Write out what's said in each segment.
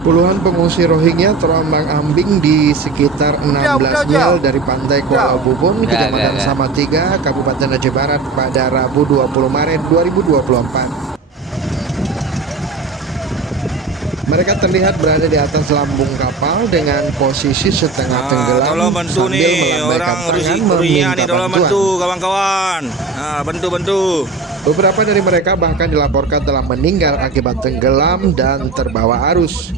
Puluhan pengungsi Rohingya terombang-ambing di sekitar 16 mil dari pantai Kuala Bubun, Kecamatan Samatiga, Kabupaten Aceh Barat pada Rabu 20 Maret 2024. Mereka terlihat berada di atas lambung kapal dengan posisi setengah Tolong tenggelam bantu sambil nih melambaikan orang tangan Rohingya nih, meminta tolong bantuan. bantu kawan-kawan. Bantu. Beberapa dari mereka bahkan dilaporkan telah meninggal akibat tenggelam dan terbawa arus.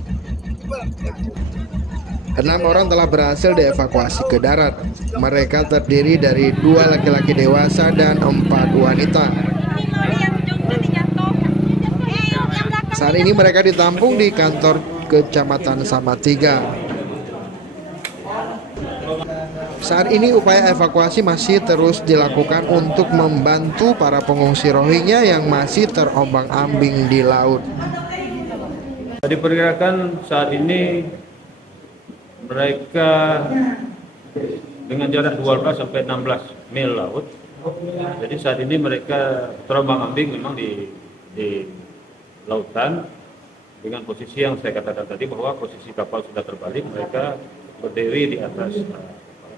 6 orang telah berhasil dievakuasi ke darat. Mereka terdiri dari 2 laki-laki dewasa dan 4 wanita. Saat ini mereka ditampung di kantor Kecamatan Samatiga. Saat ini upaya evakuasi masih terus dilakukan untuk membantu para pengungsi Rohingya yang masih terombang-ambing di laut. Diperkirakan saat ini mereka dengan jarak 12 sampai 16 mil laut. Jadi saat ini mereka terombang-ambing memang di lautan dengan posisi yang saya katakan tadi bahwa posisi kapal sudah terbalik, mereka berdiri di atas.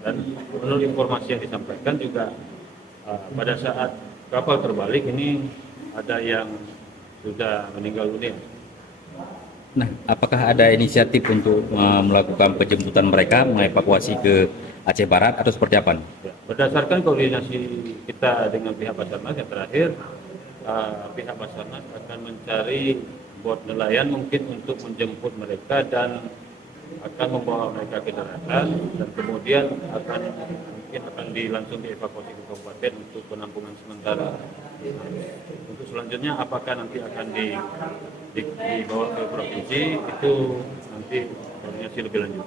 Dan menurut informasi yang disampaikan juga pada saat kapal terbalik ini ada yang sudah meninggal dunia. Nah, apakah ada inisiatif untuk melakukan penjemputan mereka, mengevakuasi ke Aceh Barat atau seperti apa? Ya, berdasarkan koordinasi kita dengan pihak Basarnas yang terakhir, pihak Basarnas akan mencari bot nelayan mungkin untuk menjemput mereka dan akan membawa mereka ke daratan dan kemudian mungkin akan langsung dievakuasi ke kabupaten untuk penampungan sementara. Untuk selanjutnya apakah nanti akan dibawa ke provinsi itu nanti koordinasi lebih lanjut.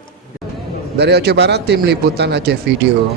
Dari Aceh Barat, tim liputan Aceh Video.